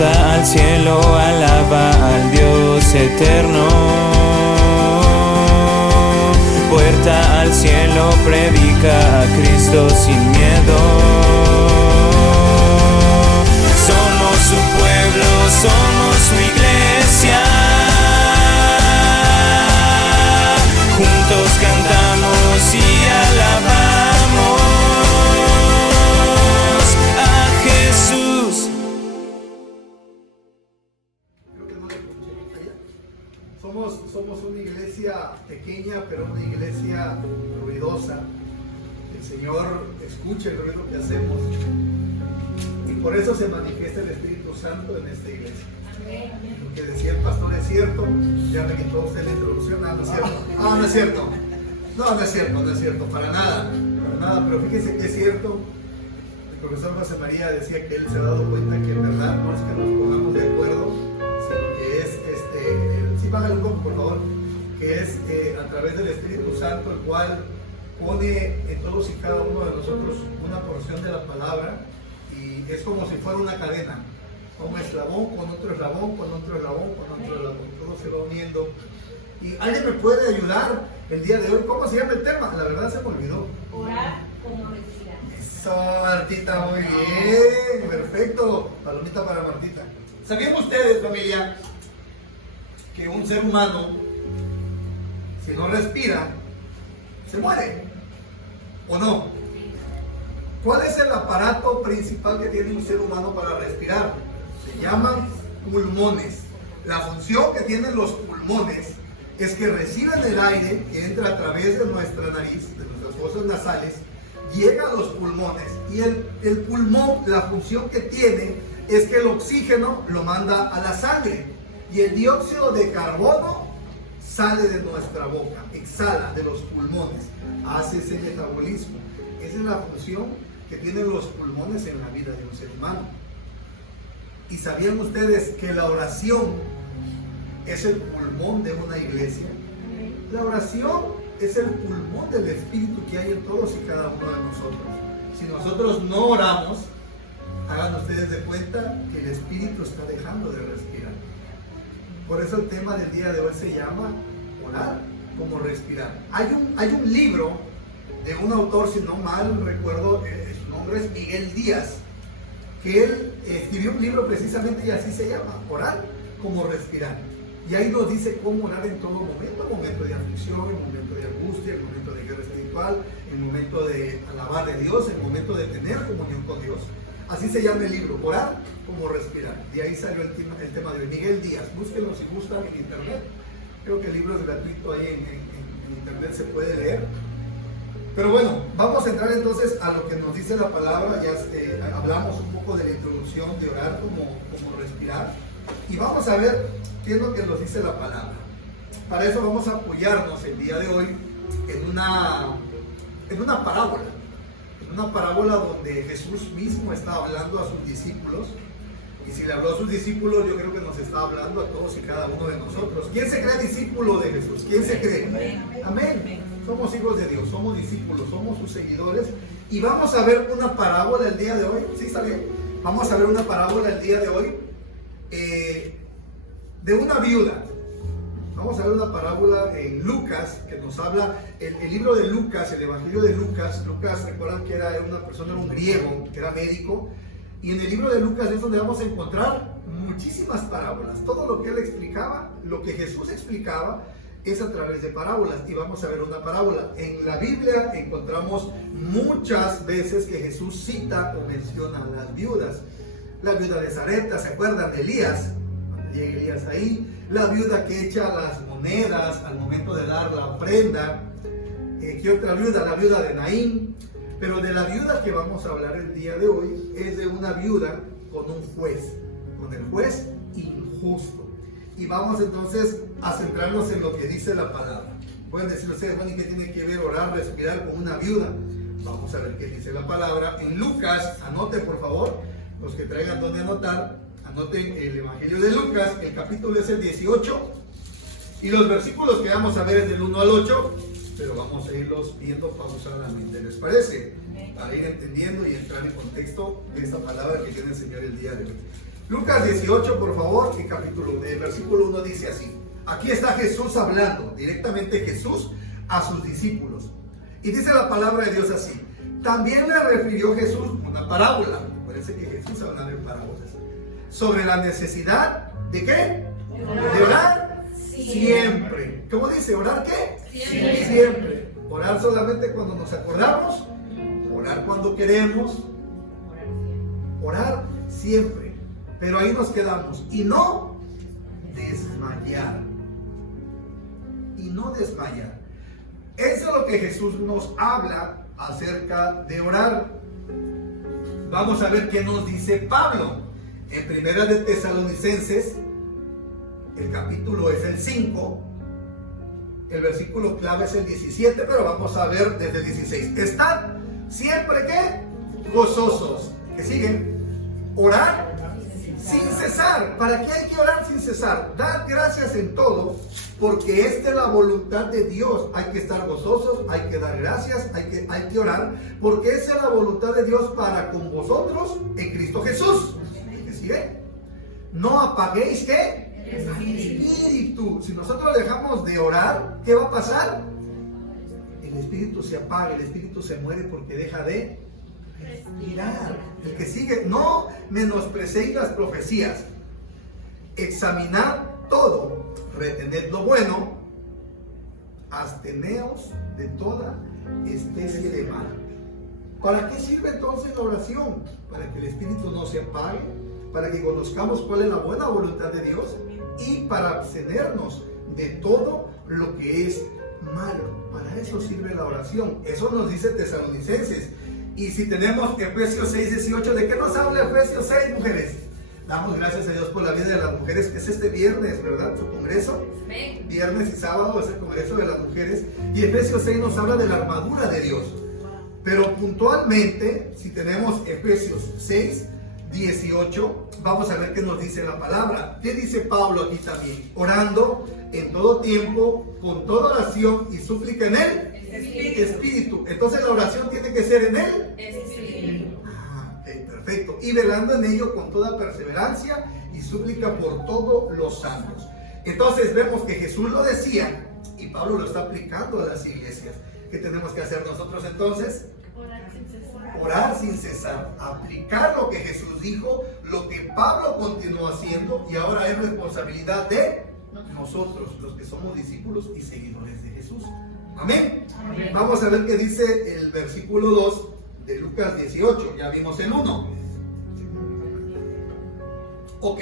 Puerta al cielo, alaba al Dios eterno. Puerta al cielo, predica a Cristo sin miedo. Somos su pueblo, somos su iglesia. Juntos cantamos y alabamos a Jesús. Somos una iglesia pequeña, pero una iglesia ruidosa. El Señor escucha el ruido que hacemos y por eso se manifiesta el Espíritu Santo en esta iglesia. Lo que decía el pastor es cierto. Ya me quitó usted la introducción. No es cierto. No es cierto. No es cierto, para nada, pero fíjese que es cierto. El profesor José María decía que él se ha dado cuenta que en verdad no es que nos pongamos de acuerdo, sino que es sí, bájale un poco por favor, que es a través del Espíritu Santo, el cual pone en todos y cada uno de nosotros una porción de la palabra, y es como si fuera una cadena, un eslabón con otro eslabón, con otro eslabón, con otro eslabón, todo se va uniendo. ¿Y alguien me puede ayudar el día de hoy? ¿Cómo se llama el tema? La verdad se me olvidó. Orar como respirar. Eso, Martita, muy bien, perfecto. Palomita para Martita. ¿Sabían ustedes, familia, que un ser humano, si no respira, se muere? ¿O no? ¿Cuál es el aparato principal que tiene un ser humano para respirar? Se llaman pulmones. La función que tienen los pulmones es que reciben el aire que entra a través de nuestra nariz, de nuestras fosas nasales, llega a los pulmones, y el pulmón, la función que tiene es que el oxígeno lo manda a la sangre y el dióxido de carbono sale de nuestra boca, exhala de los pulmones, hace ese metabolismo. Esa es la función que tienen los pulmones en la vida de un ser humano. ¿Y sabían ustedes que la oración es el pulmón de una iglesia? La oración es el pulmón del Espíritu que hay en todos y cada uno de nosotros. Si nosotros no oramos, hagan ustedes de cuenta que el Espíritu está dejando de respirar. Por eso el tema del día de hoy se llama orar como respirar. Hay un libro de un autor, si no mal recuerdo, su nombre es Miguel Díaz, que él escribió un libro precisamente y así se llama, Orar como respirar. Y ahí nos dice cómo orar en todo momento de aflicción, en momento de angustia, en momento de guerra espiritual, en momento de alabar a Dios, en momento de tener comunión con Dios. Así se llama el libro, Orar como respirar. De ahí salió el tema de Miguel Díaz. Búsquenlo si gustan en internet. Creo que el libro es gratuito, ahí en internet se puede leer. Pero bueno, vamos a entrar entonces a lo que nos dice la palabra. Ya hablamos un poco de la introducción de orar como respirar. Y vamos a ver qué es lo que nos dice la palabra. Para eso vamos a apoyarnos el día de hoy en una parábola. En una parábola donde Jesús mismo está hablando a sus discípulos. Y si le habló a sus discípulos, yo creo que nos está hablando a todos y cada uno de nosotros. ¿Quién se cree discípulo de Jesús? ¿Quién se cree? Amén. Somos hijos de Dios, somos discípulos, somos sus seguidores. Y vamos a ver una parábola el día de hoy. ¿Sí está bien? Vamos a ver una parábola el día de hoy de una viuda. Vamos a ver una parábola en Lucas que nos habla, el libro de Lucas, el evangelio de Lucas. Lucas, recuerdan que era una persona, era un griego, que era médico. Y en el libro de Lucas es donde vamos a encontrar muchísimas parábolas. Todo lo que él explicaba, lo que Jesús explicaba, es a través de parábolas. Y vamos a ver una parábola. En la Biblia encontramos muchas veces que Jesús cita o menciona a las viudas. La viuda de Sarepta, ¿se acuerdan de Elías? Cuando llega Elías ahí. La viuda que echa las monedas al momento de dar la ofrenda. ¿Qué otra viuda? La viuda de Naín. Pero de la viuda que vamos a hablar el día de hoy es de una viuda con un juez, con el juez injusto. Y vamos entonces a centrarnos en lo que dice la palabra. Pueden decir ustedes, bueno, ¿y qué tiene que ver orar, respirar con una viuda? Vamos a ver qué dice la palabra. En Lucas, anoten por favor, los que traigan donde anotar, anoten el Evangelio de Lucas, el capítulo es el 18, y los versículos que vamos a ver es del 1 al 8, pero vamos a irlos viendo pausadamente, ¿les parece? Para ir entendiendo y entrar en contexto de esta palabra que quiere enseñar el día de hoy. Lucas 18, por favor, el versículo 1 dice así. Aquí está Jesús hablando, directamente Jesús a sus discípulos. Y dice la palabra de Dios así. También le refirió Jesús una parábola. Parece que Jesús hablaba en parábolas. Sobre la necesidad de ¿qué? De orar siempre. ¿Cómo dice? ¿Orar qué? Siempre. Orar solamente cuando nos acordamos. Orar cuando queremos. Orar siempre. Pero ahí nos quedamos. Y no desmayar. Y no desmayar. Eso es lo que Jesús nos habla acerca de orar. Vamos a ver qué nos dice Pablo. En Primera de Tesalonicenses, el capítulo es el 5. El versículo clave es el 17, pero vamos a ver desde el 16. Estad siempre ¿qué? Gozosos. ¿Qué sigue? Orar sin cesar. ¿Para qué hay que orar sin cesar? Dar gracias en todo, porque esta es la voluntad de Dios. Hay que estar gozosos, hay que dar gracias, hay que orar, porque esa es la voluntad de Dios para con vosotros en Cristo Jesús. ¿Qué sigue? No apaguéis ¿qué? El espíritu. Si nosotros dejamos de orar, ¿qué va a pasar? El espíritu se apaga, el espíritu se muere porque deja de respirar. El que sigue, no menosprecéis las profecías. Examinad todo, retened lo bueno, absteneos de toda especie de mal. ¿Para qué sirve entonces la oración? Para que el espíritu no se apague, para que conozcamos cuál es la buena voluntad de Dios y para abstenernos de todo lo que es malo. Para eso sirve la oración. Eso nos dice Tesalonicenses. Y si tenemos Efesios 6, 18, ¿de qué nos habla Efesios 6, mujeres? Damos gracias a Dios por la vida de las mujeres, que es este viernes, ¿verdad? Su congreso. Viernes y sábado es el congreso de las mujeres. Y Efesios 6 nos habla de la armadura de Dios. Pero puntualmente, si tenemos Efesios 6, 18, vamos a ver qué nos dice la palabra. ¿Qué dice Pablo aquí también? Orando en todo tiempo, con toda oración y súplica en él. Espíritu. Entonces la oración tiene que ser en él. Espíritu. Okay, perfecto. Y velando en ello con toda perseverancia y súplica por todos los santos. Entonces vemos que Jesús lo decía y Pablo lo está aplicando a las iglesias. ¿Qué tenemos que hacer nosotros entonces? Orar sin cesar. Aplicar lo que Jesús dijo, lo que Pablo continuó haciendo, y ahora es responsabilidad de nosotros, los que somos discípulos y seguidores de Jesús. Amén. Amén. Vamos a ver qué dice el versículo 2 de Lucas 18. Ya vimos el 1. Ok.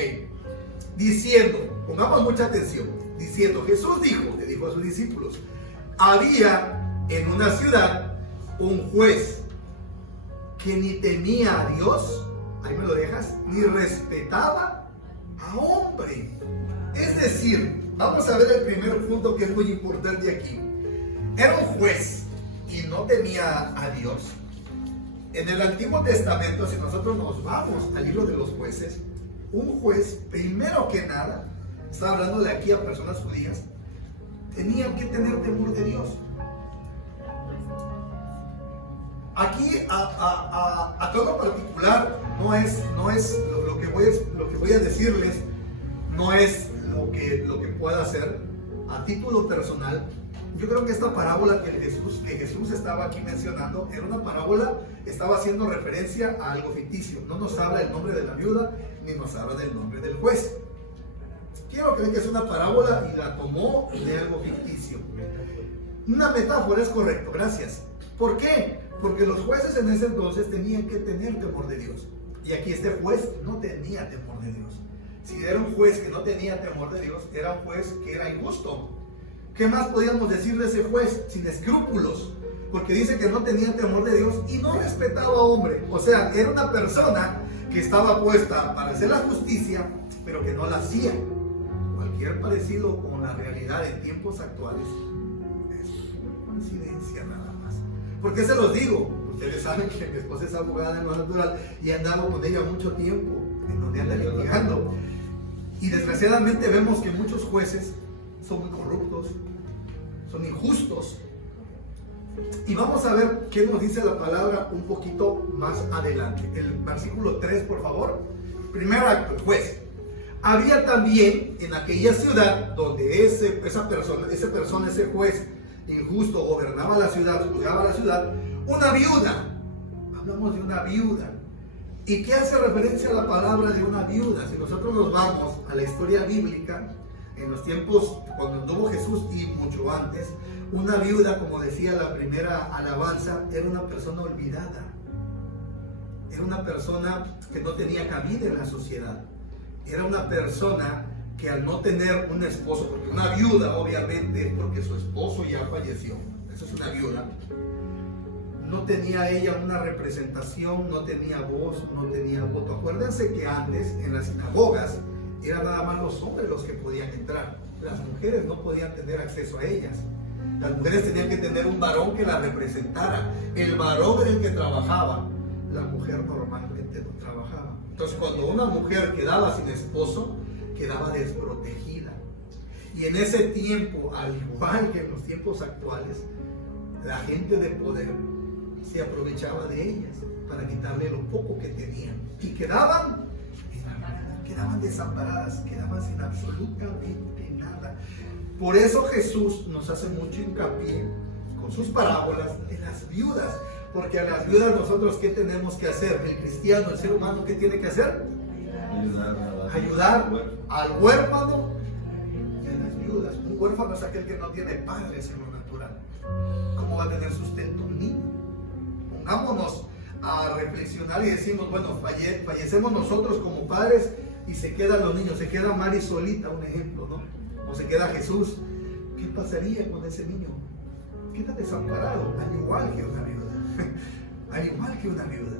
Diciendo, pongamos mucha atención. Diciendo, Jesús le dijo a sus discípulos, había en una ciudad un juez que ni temía a Dios, ahí me lo dejas, ni respetaba a hombre. Es decir, vamos a ver el primer punto que es muy importante aquí. Era un juez y no temía a Dios. En el Antiguo Testamento, si nosotros nos vamos al libro de los jueces, un juez, primero que nada, está hablando de aquí a personas judías, tenían que tener temor de Dios. Aquí a todo particular no es lo que voy a decirles, no es lo que pueda hacer a título personal. Yo creo que esta parábola que Jesús estaba aquí mencionando era una parábola, estaba haciendo referencia a algo ficticio. No nos habla el nombre de la viuda ni nos habla del nombre del juez. Quiero creer que es una parábola y la tomó de algo ficticio. Una metáfora es correcto, gracias. ¿Por qué? Porque los jueces en ese entonces tenían que tener temor de Dios. Y aquí este juez no tenía temor de Dios. Si era un juez que no tenía temor de Dios, era un juez que era injusto. ¿Qué más podíamos decir de ese juez? Sin escrúpulos. Porque dice que no tenía temor de Dios y no respetaba a hombre. O sea, era una persona que estaba puesta para hacer la justicia, pero que no la hacía. Cualquier parecido con la realidad en tiempos actuales es una coincidencia nada más. ¿Por qué se los digo? Ustedes saben que mi esposa es abogada en lo natural y he andado con ella mucho tiempo, en donde anda litigando. Y desgraciadamente vemos que muchos jueces son muy corruptos, son injustos. Y vamos a ver qué nos dice la palabra un poquito más adelante. El versículo 3, por favor. 1 Primer acto, el juez. Había también en aquella ciudad donde ese juez injusto gobernaba la ciudad, juzgaba la ciudad, una viuda. Hablamos de una viuda. ¿Y qué hace referencia a la palabra de una viuda? Si nosotros nos vamos a la historia bíblica, en los tiempos cuando anduvo Jesús y mucho antes, una viuda, como decía la primera alabanza, era una persona olvidada. Era una persona que no tenía cabida en la sociedad. Era una persona que al no tener un esposo, porque una viuda obviamente es porque su esposo ya falleció, eso es una viuda, no tenía ella una representación, no tenía voz, no tenía voto. Acuérdense que antes en las sinagogas eran nada más los hombres los que podían entrar, las mujeres no podían tener acceso a ellas. Las mujeres tenían que tener un varón que las representara, el varón era el que trabajaba, la mujer normalmente no trabajaba. Entonces cuando una mujer quedaba sin esposo, quedaba desprotegida. Y en ese tiempo, al igual que en los tiempos actuales, la gente de poder se aprovechaba de ellas para quitarle lo poco que tenían. Y quedaban desamparadas, quedaban sin absolutamente nada. Por eso Jesús nos hace mucho hincapié con sus parábolas en las viudas. Porque a las viudas nosotros, ¿qué tenemos que hacer? El cristiano, el ser humano, ¿qué tiene que hacer? Ayudar al huérfano y a las viudas. Un huérfano es aquel que no tiene padres en lo natural. ¿Cómo va a tener sustento un niño? Pongámonos a reflexionar y decimos, bueno, fallecemos nosotros como padres y se quedan los niños, se queda Mari solita, un ejemplo, ¿no? O se queda Jesús. ¿Qué pasaría con ese niño? Queda desamparado, al igual que una viuda. Al igual que una viuda.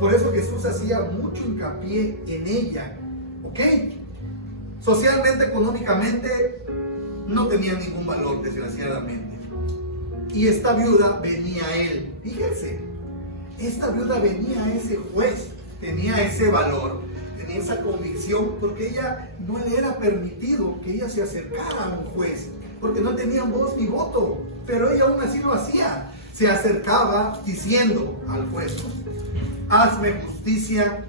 Por eso Jesús hacía mucho hincapié en ella. ¿Ok? Socialmente, económicamente, no tenía ningún valor, desgraciadamente. Y esta viuda venía a él. Fíjense, esta viuda venía a ese juez, tenía ese valor, tenía esa convicción, porque ella no le era permitido que ella se acercara a un juez, porque no tenían voz ni voto, pero ella aún así lo hacía. Se acercaba diciendo al juez, hazme justicia,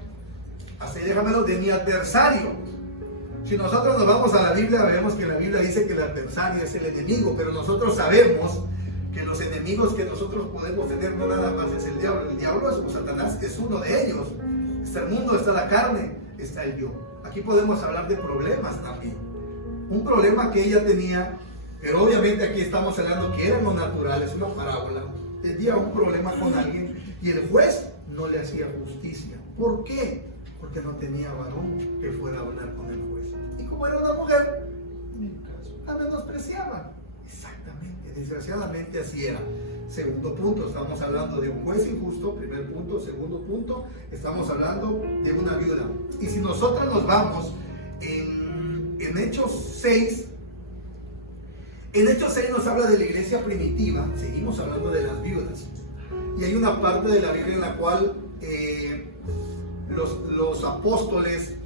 así déjamelo de mi adversario. Si nosotros nos vamos a la Biblia, vemos que la Biblia dice que el adversario es el enemigo, pero nosotros sabemos que los enemigos que nosotros podemos tener no nada más es el diablo es como Satanás, es uno de ellos. Está el mundo, está la carne, está el yo. Aquí podemos hablar de problemas también. Un problema que ella tenía, pero obviamente aquí estamos hablando que era lo natural, es una parábola. Tenía un problema con alguien y el juez no le hacía justicia. ¿Por qué? Porque no tenía varón que fuera a hablar con el juez. Y como era una mujer, la menospreciaba. Exactamente, desgraciadamente así era. Segundo punto, estamos hablando de un juez injusto. Primer punto. Segundo punto, estamos hablando de una viuda. Y si nosotros nos vamos en Hechos 6, en Hechos 6 nos habla de la iglesia primitiva, seguimos hablando de las viudas. Y hay una parte de la Biblia en la cual los apóstoles,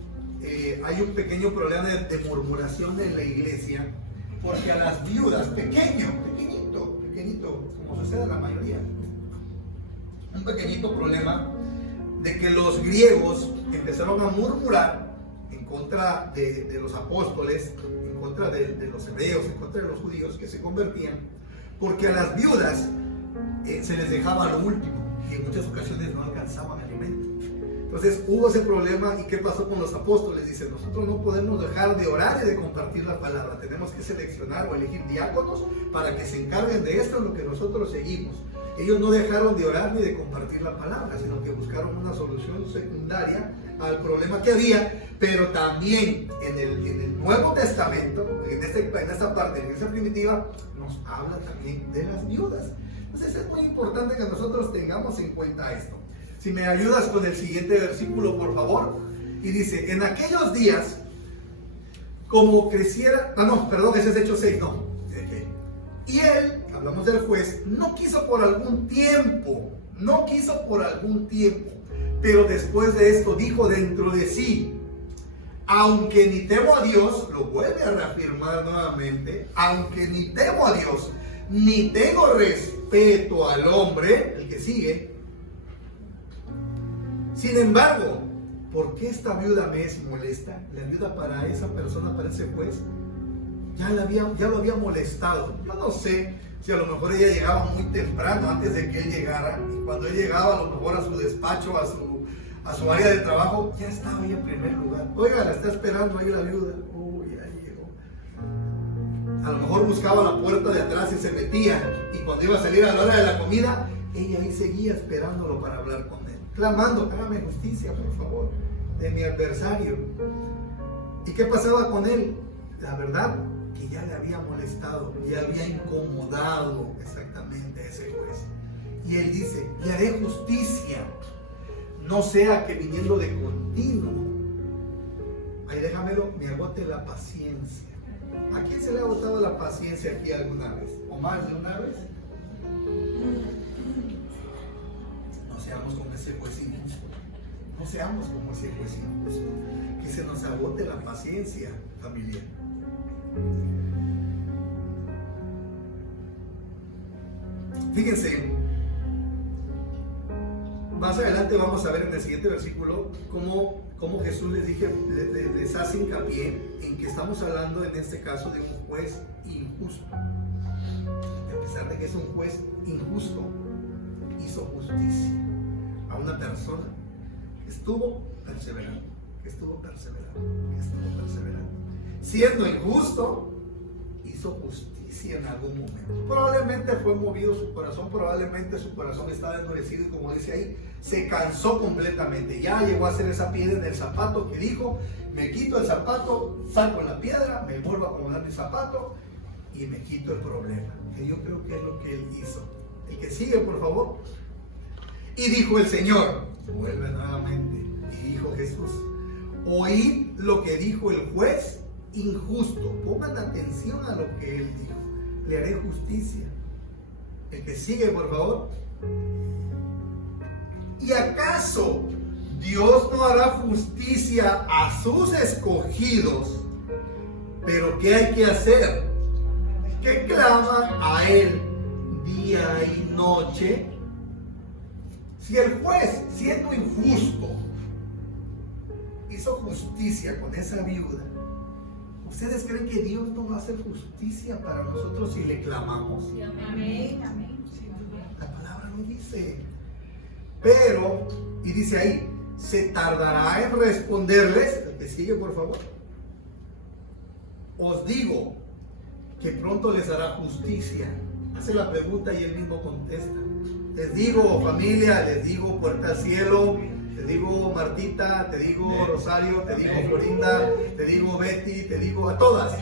hay un pequeño problema de murmuración en la iglesia, porque a las viudas, pequeñito, como sucede a la mayoría, un pequeñito problema de que los griegos empezaron a murmurar en contra de los apóstoles, en contra de los hebreos, en contra de los judíos que se convertían, porque a las viudas se les dejaba lo último y en muchas ocasiones no alcanzaban alimento. Entonces hubo ese problema. ¿Y qué pasó con los apóstoles? Dicen, nosotros no podemos dejar de orar y de compartir la palabra, tenemos que seleccionar o elegir diáconos para que se encarguen de esto en lo que nosotros seguimos. Ellos no dejaron de orar ni de compartir la palabra, sino que buscaron una solución secundaria al problema que había. Pero también en el Nuevo Testamento, en esta parte de la iglesia primitiva, nos habla también de las viudas. Entonces es muy importante que nosotros tengamos en cuenta esto. Si me ayudas con el siguiente versículo, por favor. Y dice, en aquellos días, como creciera... ese es Hechos 6, no. Y él, hablamos del juez, no quiso por algún tiempo, pero después de esto dijo dentro de sí, aunque ni temo a Dios, lo vuelve a reafirmar nuevamente, aunque ni temo a Dios, ni tengo respeto al hombre, el que sigue. Sin embargo, ¿por qué esta viuda me es molesta? La viuda para esa persona, para ese juez, ya lo había molestado. Yo no sé si a lo mejor ella llegaba muy temprano antes de que él llegara, y cuando él llegaba a lo mejor a su despacho, a su área de trabajo, ya estaba ahí en primer lugar. Oiga, la está esperando ahí la viuda. Uy, ya llegó. A lo mejor buscaba la puerta de atrás y se metía, y cuando iba a salir a la hora de la comida, ella ahí seguía esperándolo para hablar con él, clamando: hágame justicia, por favor, de mi adversario. ¿Y qué pasaba con él? La verdad, que ya le había molestado, ya había incomodado exactamente a ese juez. Y él dice: le haré justicia, no sea que viniendo de continuo, ahí déjamelo, me agote la paciencia. ¿A quién se le ha agotado la paciencia aquí alguna vez? ¿O más de una vez? No seamos como ese juez injusto. No seamos como ese juez injusto. Que se nos agote la paciencia, familia. Fíjense, más adelante vamos a ver en el siguiente versículo cómo Jesús les hace hincapié en que estamos hablando en este caso de un juez injusto. Y a pesar de que es un juez injusto, hizo justicia a una persona que estuvo perseverando. Siendo injusto, hizo justicia en algún momento. Probablemente fue movido su corazón, probablemente su corazón estaba endurecido, y como dice ahí, se cansó completamente. Ya llegó a hacer esa piedra en el zapato que dijo: me quito el zapato, saco la piedra, me vuelvo a acomodar mi zapato y me quito el problema. Que yo creo que es lo que él hizo. El que sigue, por favor. Y dijo el Señor, vuelve nuevamente, y dijo Jesús: oíd lo que dijo el juez injusto. Pongan atención a lo que él dijo: le haré justicia. El que sigue, por favor. ¿Y acaso Dios no hará justicia a sus escogidos? Pero ¿qué hay que hacer? Que claman a él día y noche. Si el juez, siendo injusto, hizo justicia con esa viuda, ¿ustedes creen que Dios no va a hacer justicia para nosotros si le clamamos? Amén, amén. La palabra lo dice. Pero, y dice ahí, ¿se tardará en responderles? El que sigue, por favor. Os digo que pronto les hará justicia. Hace la pregunta y él mismo contesta. Les digo, familia, les digo, Puerta al Cielo, te digo, Martita, te digo, Rosario, te digo, Florinda, te digo, Betty, te digo a todas.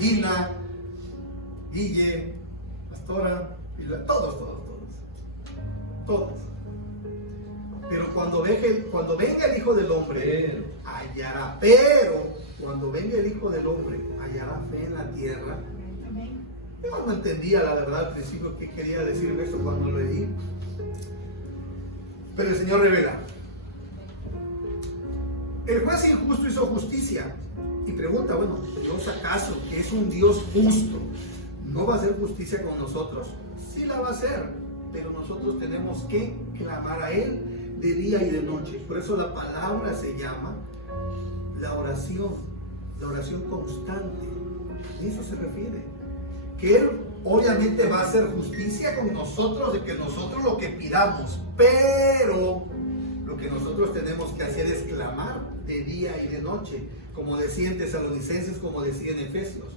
Gina, Guille, Pastora, todos. Pero cuando venga el Hijo del Hombre, hallará. Pero cuando venga el Hijo del Hombre, hallará fe en la tierra. Yo no entendía, la verdad, al principio qué quería decir esto cuando lo leí. Pero el Señor revela. El juez injusto hizo justicia. Y pregunta, bueno, ¿Dios acaso, que es un Dios justo, no va a hacer justicia con nosotros? Sí la va a hacer, pero nosotros tenemos que clamar a Él de día y de noche. Por eso la palabra se llama la oración constante. A eso se refiere. Que Él obviamente va a hacer justicia con nosotros, de que nosotros lo que pidamos, pero lo que nosotros tenemos que hacer es clamar de día y de noche, como decía en Tesalonicenses, como decía en Efesios.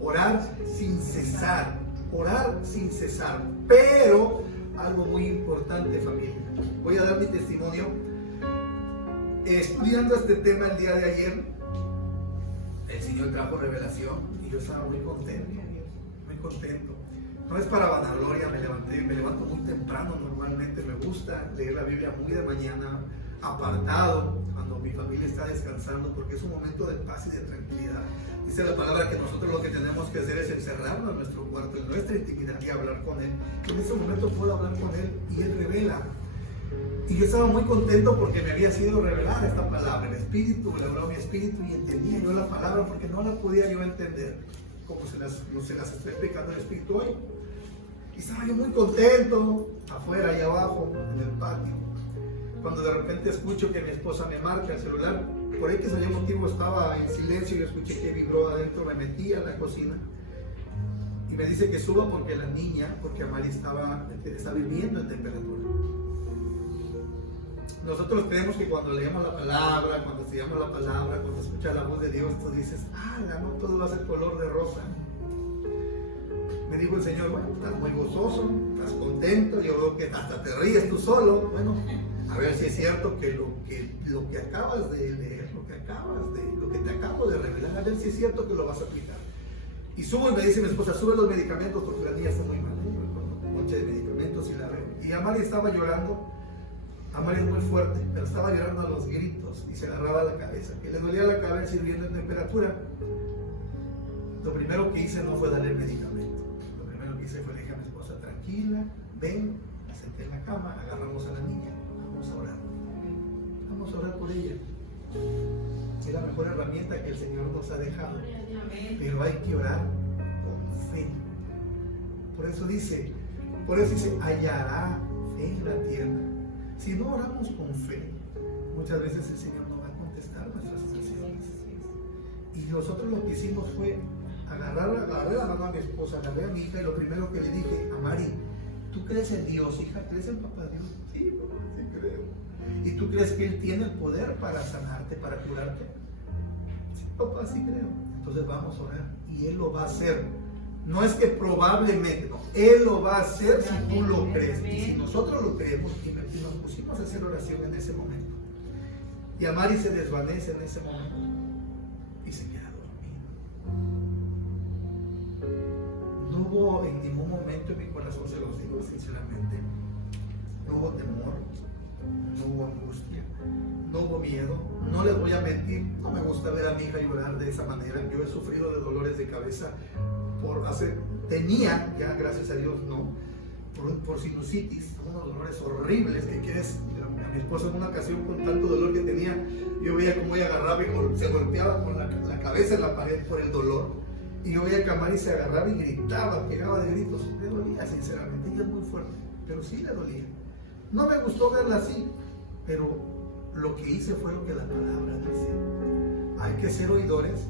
Orar sin cesar, pero algo muy importante, familia. Voy a dar mi testimonio. Estudiando este tema el día de ayer, el Señor trajo revelación y yo estaba muy contento. No es para vanagloria, me levanto muy temprano normalmente, me gusta leer la Biblia muy de mañana, apartado, cuando mi familia está descansando, porque es un momento de paz y de tranquilidad. Dice la palabra que nosotros lo que tenemos que hacer es encerrarnos en nuestro cuarto, en nuestra intimidad, y hablar con Él. En ese momento puedo hablar con Él y Él revela. Y yo estaba muy contento porque me había sido revelada esta palabra. El Espíritu me habló a mi espíritu y entendía yo la palabra porque no la podía yo entender como se las está explicando el Espíritu hoy. Y estaba yo muy contento, afuera y abajo, en el patio. cuando de repente escucho que mi esposa me marca el celular, por X motivo estaba en silencio y escuché que vibró adentro, me metí a la cocina y me dice que suba porque la niña, porque Amari está viviendo en temperatura. Nosotros creemos que cuando leemos la palabra, cuando estudiamos la palabra, cuando escuchas la voz de Dios, tú dices, no todo va a ser color de rosa. Me dijo el Señor, bueno, estás muy gozoso, estás contento, yo veo que hasta te ríes tú solo. Bueno, a ver si es cierto que lo que acabas de leer, lo que te acabo de revelar, a ver si es cierto que lo vas a aplicar. Y subo y me dice mi esposa, sube los medicamentos porque la niña está muy mal, con muchos medicamentos y la veo. Y Amari estaba llorando. Amari es muy fuerte, pero estaba llorando a los gritos y se agarraba la cabeza, que le dolía la cabeza hirviendo en temperatura. Lo primero que hice no fue darle el medicamento. Lo primero que hice fue decir a mi esposa, tranquila, ven, la senté en la cama, agarramos a la niña, vamos a orar. Vamos a orar por ella. Es la mejor herramienta que el Señor nos ha dejado. Pero hay que orar con fe. Por eso dice, hallará fe en la tierra. Si no oramos con fe, muchas veces el Señor no va a contestar nuestras oraciones. Y nosotros lo que hicimos fue agarré la mano a mi esposa, agarré a mi hija y lo primero que le dije, Amari, ¿tú crees en Dios, hija? ¿Crees en Papá Dios? Sí, sí creo. ¿Y tú crees que Él tiene el poder para sanarte, para curarte? Sí, papá, sí creo. Entonces vamos a orar y Él lo va a hacer. No es que probablemente, no, Él lo va a hacer si tú lo crees. Y si nosotros lo creemos y nos pusimos a hacer oración en ese momento. Y Amari se desvanece en ese momento y se queda dormida. No hubo en ningún momento en mi corazón, se los digo sinceramente, no hubo temor, no hubo angustia, no hubo miedo. No les voy a mentir, no me gusta ver a mi hija llorar de esa manera. Yo he sufrido de dolores de cabeza tenía, ya gracias a Dios no, por sinusitis, unos dolores horribles que quieres. A mi esposo en una ocasión, con tanto dolor que tenía, yo veía cómo ella agarraba y se golpeaba con la cabeza en la pared por el dolor, y yo veía que Amari se agarraba y gritaba, pegaba de gritos. Le dolía, sinceramente, ella es muy fuerte, pero sí le dolía. No me gustó verla así, pero lo que hice fue lo que la palabra dice. Hay que ser oidores,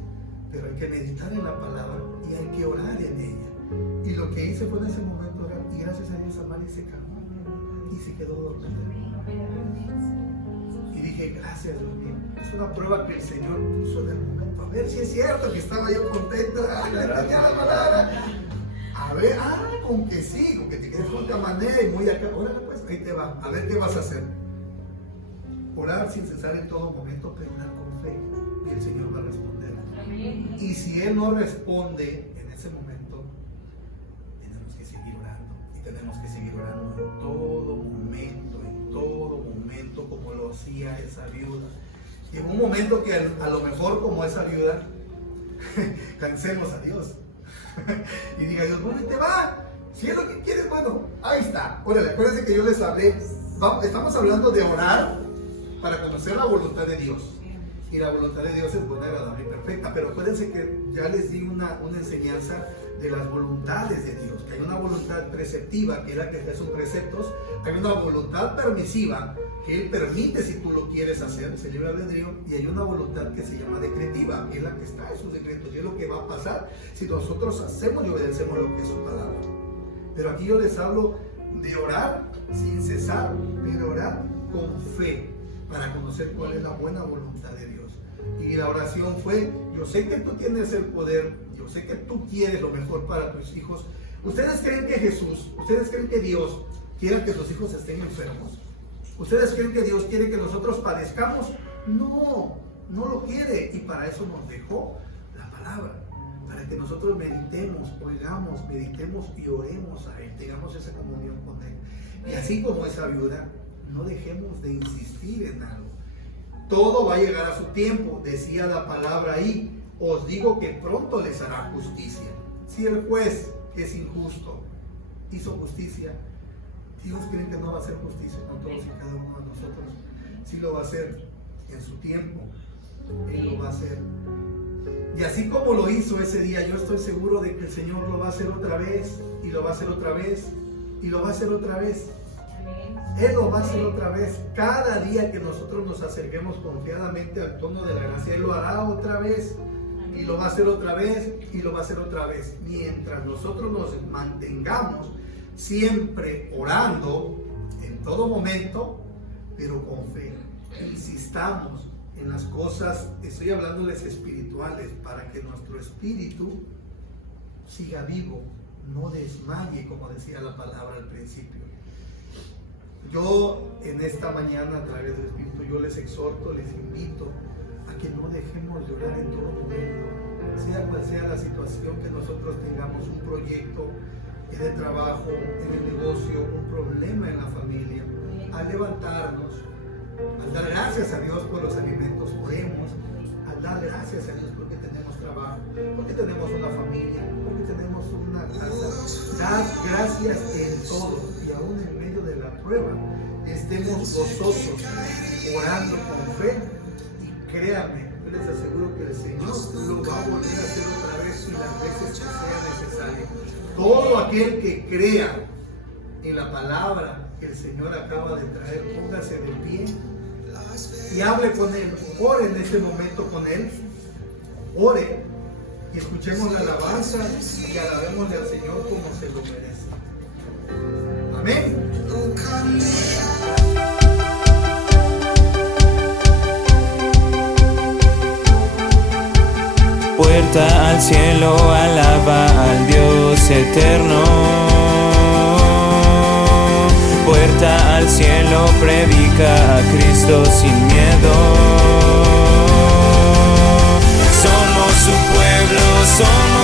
pero hay que meditar en la palabra y hay que orar en ella. Y lo que hice fue en ese momento orar, y gracias a Dios Amari se calmó y se quedó dormida. Y dije, gracias Dios mío, es una prueba que el Señor puso en el momento. A ver si es cierto que estaba yo contenta, entendía la palabra. A ver, con que sí, con que te quedes con manera y muy acá. Órale pues, ahí te va, a ver qué vas a hacer. Orar sin cesar en todo momento, pero orar con fe, y el Señor va a responder. Y si Él no responde en ese momento, tenemos que seguir orando. Y tenemos que seguir orando en todo momento, como lo hacía esa viuda. Y en un momento que a lo mejor, como esa viuda, cansemos a Dios. Y diga Dios, ¿dónde te va? Si es lo que quieres, bueno, ahí está. Órale, acuérdense que yo les hablé. Estamos hablando de orar para conocer la voluntad de Dios. Y la voluntad de Dios es buena, agradable y perfecta. Pero acuérdense que ya les di una enseñanza de las voluntades de Dios. Que hay una voluntad preceptiva, que es la que son preceptos. Hay una voluntad permisiva, que Él permite si tú lo quieres hacer, se libre albedrío. Y hay una voluntad que se llama decretiva, que es la que está en sus decretos. Y es lo que va a pasar si nosotros hacemos y obedecemos lo que es su palabra. Pero aquí yo les hablo de orar sin cesar, pero orar con fe, para conocer cuál es la buena voluntad de Dios. Y la oración fue, yo sé que tú tienes el poder, yo sé que tú quieres lo mejor para tus hijos. ¿Ustedes creen que Dios quiere que sus hijos estén enfermos? ¿Ustedes creen que Dios quiere que nosotros padezcamos? No, no lo quiere. Y para eso nos dejó la palabra, para que nosotros meditemos, oigamos, meditemos y oremos a Él, tengamos esa comunión con Él. Y así como esa viuda, no dejemos de insistir en algo. Todo va a llegar a su tiempo, decía la palabra ahí. Os digo que pronto les hará justicia. Si el juez, que es injusto, hizo justicia, Dios cree que no va a hacer justicia con todos y cada uno de nosotros. Sí lo va a hacer en su tiempo. Él lo va a hacer. Y así como lo hizo ese día, yo estoy seguro de que el Señor lo va a hacer otra vez, y lo va a hacer otra vez, y lo va a hacer otra vez. Él lo va a hacer otra vez. Cada día que nosotros nos acerquemos confiadamente al trono de la gracia, Él lo hará otra vez. Y lo va a hacer otra vez, y lo va a hacer otra vez. Mientras nosotros nos mantengamos siempre orando, en todo momento, pero con fe. Insistamos en las cosas, estoy hablándoles espirituales, para que nuestro espíritu siga vivo, no desmaye, como decía la palabra al principio. Yo en esta mañana, a través del Espíritu, yo les exhorto, les invito a que no dejemos de orar en todo momento, sea cual sea la situación que nosotros tengamos, un proyecto de trabajo, en el negocio, un problema en la familia, al levantarnos, al dar gracias a Dios por los alimentos, oremos, al dar gracias a Dios porque tenemos trabajo, porque tenemos una familia, porque tenemos una casa. Dar gracias en todo, y aún en medio de la prueba, estemos gozosos, orando con fe, y créanme, yo les aseguro que el Señor lo va a volver a hacer otra vez y las veces que sea necesario. Todo aquel que crea en la palabra que el Señor acaba de traer, póngase de pie y hable con Él. Ore en este momento con Él. Ore y escuchemos la alabanza y alabémosle al Señor como se lo merece. Amén. Puerta al cielo, alaba al Dios eterno. Puerta al cielo, predica a Cristo sin miedo. Somos su pueblo, somos